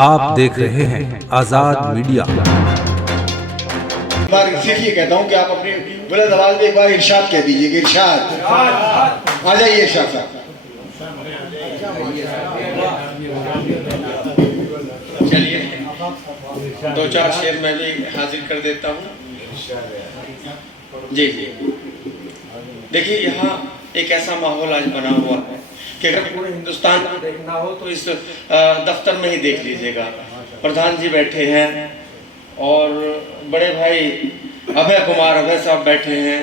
आप देख रहे हैं आजाद मीडिया। बार इसलिए कहता हूँ कि आप अपनी बुलंद आवाज में एक बार इरशाद कह दीजिए कि इरशाद। आ जाइए इरशाद साहब। चलिए दो चार शेर मैं भी हाजिर कर देता हूँ। जी जी, देखिए यहाँ एक ऐसा माहौल आज बना हुआ है कि अगर पूरे हिंदुस्तान को देखना हो तो इस दफ्तर में ही देख लीजिएगा। प्रधान जी बैठे हैं और बड़े भाई अभय कुमार अभय साहब बैठे हैं,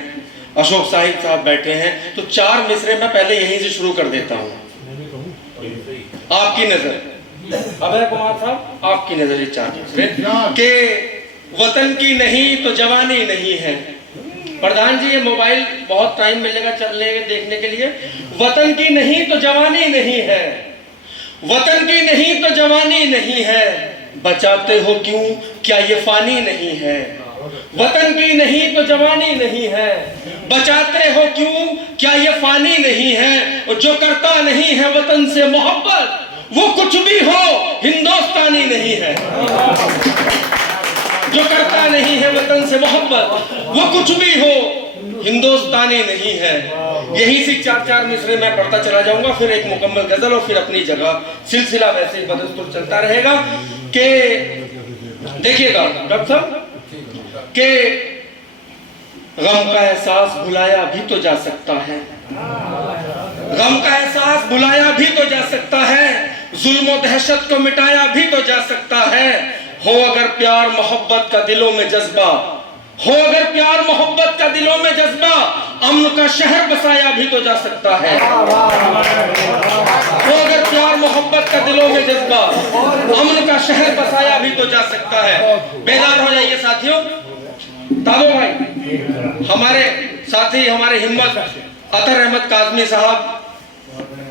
अशोक साहिब साहब बैठे हैं। तो चार मिसरे मैं पहले यहीं से शुरू कर देता हूँ। आपकी नजर अभय कुमार साहब, आपकी नजर ये चार मिसरे के वतन की नहीं तो जवानी नहीं है। प्रधान जी ये मोबाइल बहुत टाइम मिलेगा चलने देखने के लिए। वतन की नहीं तो जवानी नहीं है, वतन की नहीं तो जवानी नहीं है, बचाते हो क्यों क्या ये फानी नहीं है। वतन की नहीं तो जवानी नहीं है, बचाते हो क्यों क्या ये फानी नहीं है। और जो करता नहीं है वतन से मोहब्बत वो कुछ भी हो हिंदुस्तानी नहीं है। जो करता नहीं है वतन से मोहब्बत वो कुछ भी हो हिंदुस्तानी नहीं है। यही से चार चार मिसरे मैं पढ़ता चला जाऊंगा, फिर एक मुकम्मल गजल और फिर अपनी जगह सिलसिला वैसे ही बदस्तूर चलता रहेगा। के देखिएगा डॉक्टर साहब के गम का एहसास भुलाया भी तो जा सकता है, गम का एहसास भुलाया भी तो जा सकता है, जुल्म और दहशत को मिटाया भी तो जा सकता है। हो अगर प्यार मोहब्बत का दिलों में जज्बा, हो अगर प्यार मोहब्बत का दिलों में जज्बा, अमन का शहर बसाया भी तो जा सकता है। हो अगर प्यार मोहब्बत का दिलों में जज्बा, अमन का शहर बसाया भी तो जा सकता है। बेदार हो जाइए साथियों। ताबो भाई हमारे साथी, हमारे हिम्मत अतर अहमद काजमी साहब,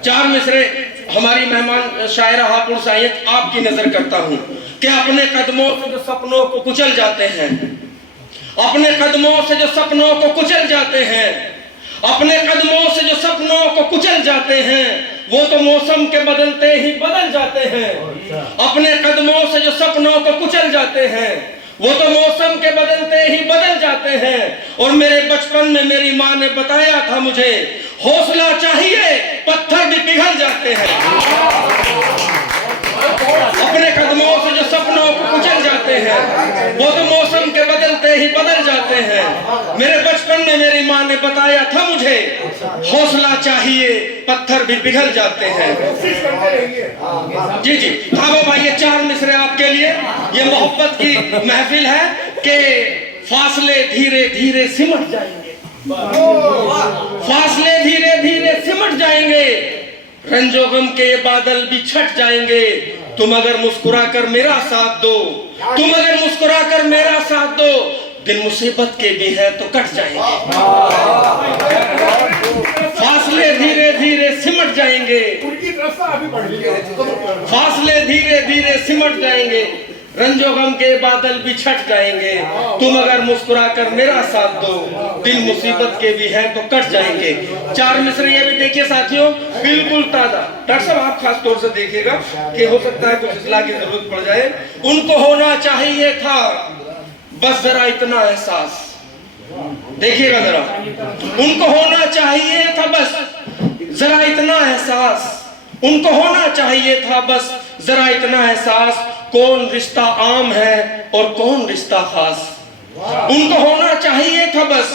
चार मिसरे हमारी मेहमान शायरा हापुड़ साहिब, आपकी नजर करता हूं कि अपने कदमों से जो सपनों को कुचल जाते हैं, अपने कदमों से जो सपनों को कुचल जाते हैं, अपने कदमों से जो सपनों को कुचल जाते हैं, वो तो मौसम के बदलते ही बदल जाते हैं। अपने कदमों से जो सपनों को कुचल जाते हैं, वो तो मौसम के बदलते ही बदल जाते हैं। और मेरे बचपन में मेरी माँ ने बताया था मुझे, हौसला चाहिए पत्थर भी पिघल जाते हैं। अपने कदमों से जो सपनों को कुचल जाते हैं, वो तो मौसम के बदलते ही बदल जाते हैं। मेरे बचपन में मेरी माँ ने बताया था मुझे, हौसला चाहिए पत्थर भी पिघल जाते हैं। जी जी भागो भाई, ये चार मिसरे आपके लिए। ये मोहब्बत की महफिल है कि फासले धीरे धीरे सिमट जाएंगे, फासले धीरे धीरे सिमट जाएंगे, रंजो गम के ये बादल भी छट जाएंगे। तुम अगर मुस्कुरा कर मेरा साथ दो, तुम अगर मुस्कुरा कर मेरा साथ दो, दिन मुसीबत के भी है तो कट जाएंगे। फासले धीरे धीरे सिमट जाएंगे, फासले धीरे धीरे सिमट जाएंगे, रंजो गम के बादल भी छट जाएंगे। तुम अगर मुस्कुरा कर मेरा साथ दो, दिन मुसीबत के भी हैं तो कट जाएंगे। चार मिसरे ये भी देखिए साथियों, बिल्कुल ताजा। डॉक्टर साहब आप खास तौर से देखिएगा कि हो सकता है कुछ इस्लाह की जरूरत पड़ जाए। उनको होना चाहिए था बस जरा इतना एहसास, देखिएगा जरा, उनको होना चाहिए था बस जरा इतना एहसास, उनको होना चाहिए था बस जरा इतना एहसास, कौन रिश्ता आम है और कौन रिश्ता खास। उनको होना चाहिए था बस,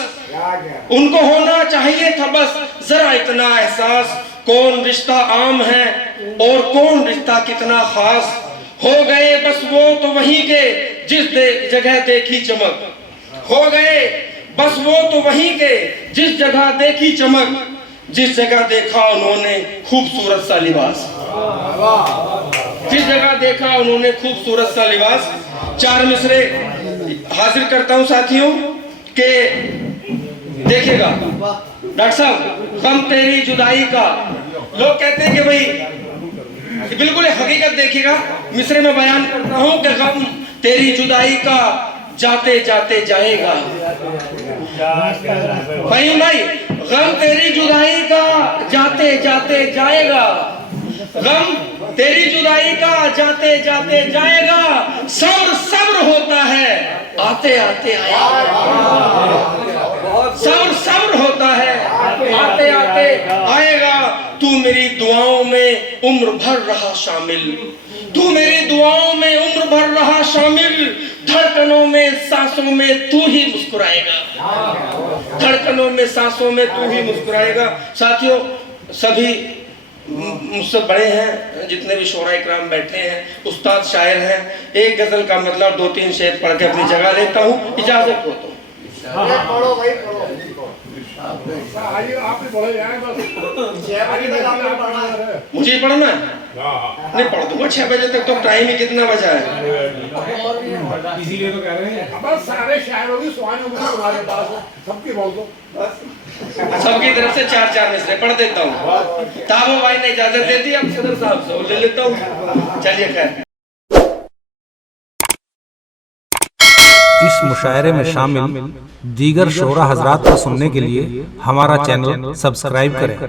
उनको होना चाहिए था बस जरा इतना एहसास, कौन रिश्ता आम है और कौन रिश्ता कितना खास। हो गए बस वो तो वहीं के जिस जगह देखी चमक, हो गए बस वो तो वहीं के जिस जगह देखी चमक, जिस जगह देखा उन्होंने खूबसूरत सा लिबास, जिस जगह देखा उन्होंने खूबसूरत सा लिबास। चार मिसरे हाजिर करता हूं साथियों के देखिएगा। डॉक्टर साहब गम तेरी जुदाई का, लोग कहते हैं कि भाई बिल्कुल हकीकत देखिएगा, मिसरे में बयान करता हूं कि गम तेरी जुदाई का जाते जाते जाएगा। भाई भाई गम तेरी जुदाई का जाते जाते जाएगा, गम तेरी जुदाई का जाते जाते जाएगा, सब्र सब्र होता है, आते आते आएगा। सब्र सब्र होता है, आते आते आएगा। तू मेरी दुआओं में उम्र भर रहा शामिल, तू मेरी दुआओं में उम्र भर रहा शामिल। धड़कनों में सांसों में तू ही मुस्कुराएगा, धड़कनों में सांसों में तू ही मुस्कुराएगा। साथियों, सभी मुझसे बड़े हैं, जितने भी शोरा इकराम बैठे हैं, उस्ताद शायर हैं। एक गजल का मतलब 2-3 शेर पढ़ के अपनी जगह लेता हूँ, इजाजत हो तो। मुझे पढ़ना है, नहीं पढ़ दूंगा। 6 बजे तक तो टाइम ही कितना बचा है। इसीलिए तो कह रहे हैं बस सारे शायरों की सुहानी उम्र तुम्हारे पास है, सबकी बोल दो। सबकी तरफ से 4-4 मिसरे पढ़ देता हूँ। ताबो भाई ने इजाजत दे दी, अब सदर साहब से वो ले लेता हूँ। चलिए खैर। इस मुशायरे में शामिल दीगर शोरा हजरात को सुनने के लिए हमारा चैनल सब्सक्राइब करें।